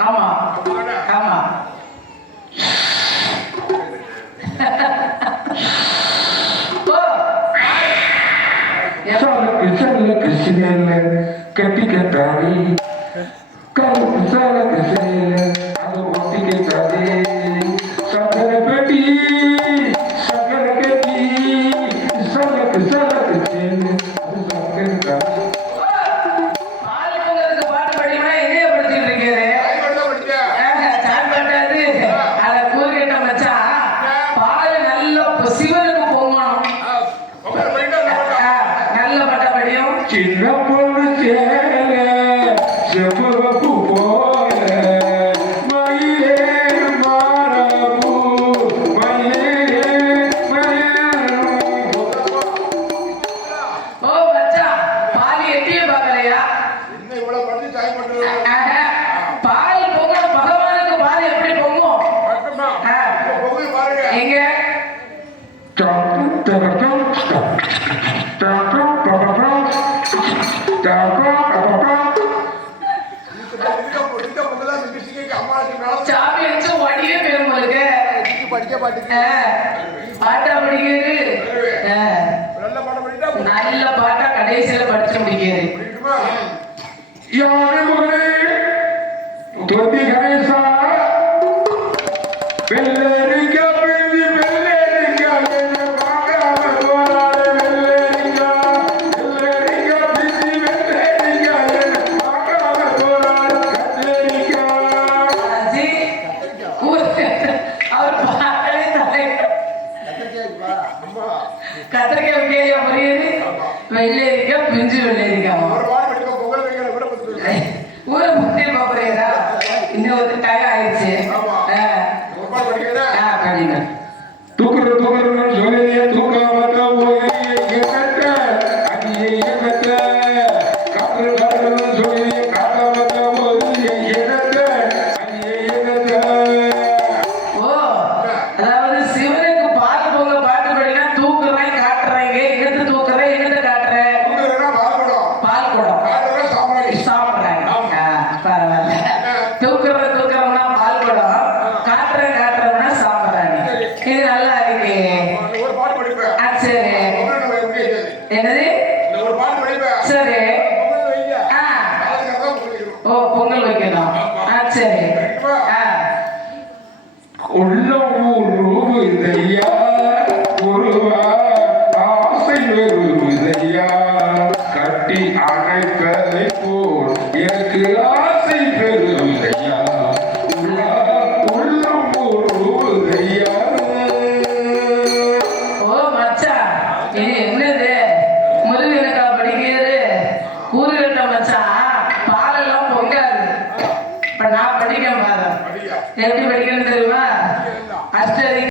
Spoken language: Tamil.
ஆமா ஆமா கட்டி கட்டாரி கருப்பு சால கசையில அது ஒட்டி கேட்டாதே சக்கர பெட்டி சக்கர கட்டி சலக்கு சலக்கு சேனு அது சக்கர காட்டி சின்ன பொண்ணு சேல செவ்வரப்பு போல மயிலே மாறப்பூ மயிலே ஓ மச்சா பால் எட்டியே பார்க்கலையா என்ன இவ்வளவு பண்ணி டைம் பண்றது பால் பொங்கல் பகவானுக்கு பால் எப்படி பொங்கும் பொங்கி பாருங்க எங்க சாமி வச்சு வடியே பேரும் உங்களுக்கு படிக்க பாட்டுக்கு பாட்டா படிக்கிறது நல்ல பாட்டா கடைசியில படிச்சு முடிக்கிறது யாரு முறை தொட்டி கணேசா வெள்ளரிக்கா பிரிஞ்சு வெள்ளரிக்கா என்ன பார்க்காம போறாரு வெள்ளரிக்கா வெள்ளரிக்கா பிரிஞ்சு வெள்ளரிக்கா என்ன பார்க்காம போறாரு கத்தரிக்கா ஆச்சி, அவர் பாட்டவே தலை கத்திரிக்காய் விக்கையா புரியுது வெள்ளரிக்காய் பிஞ்சு வெள்ளரிக்காய் ஊரை புத்தி பாக்குறீங்களா இன்னும் ஒரு டயம் ஆயிடுச்சு படிங்க தூக்குறன்னு சொல்லியே தூக்காமத்த போய் கட்ட அடியே கட்ட காட்டுன்னு சொல்லியே காட்டாமத்த போய் கட்ட அடியே கட்ட ஓ அதாவது சிவனுக்கு பாட்டு போங்க பாட்டு படினா தூக்குறேன் காட்டுறேங்க எடுத்து தூக்குறேன் எடுத்து காட்டுறேன் பால் குடம் சாப்பிடுறாங்க பரவாயில்ல தூக்குறோம்னா பால் குடம் காட்டுறோம்னா சாப்பிடுறாங்க இது நல்லா இருக்கு சரி என்னது சரி ஓ பொங்கல் வைக்கணும் சரி உள்ளம் உருவுதையா ஒருவா ஆசை வருவதையா கட்டி அணைப்பதை போல் எனக்கு ஆசை பெறுவதையா உள்ளம் உருவுதையா ஓ மச்சா இது என்னது முருகனுக்கா படிக்கிறது கூறுகிட்ட மச்சான் பாலெல்லாம் பொங்காது இப்ப நான் படிக்க பாரு எப்படி படிக்கிறது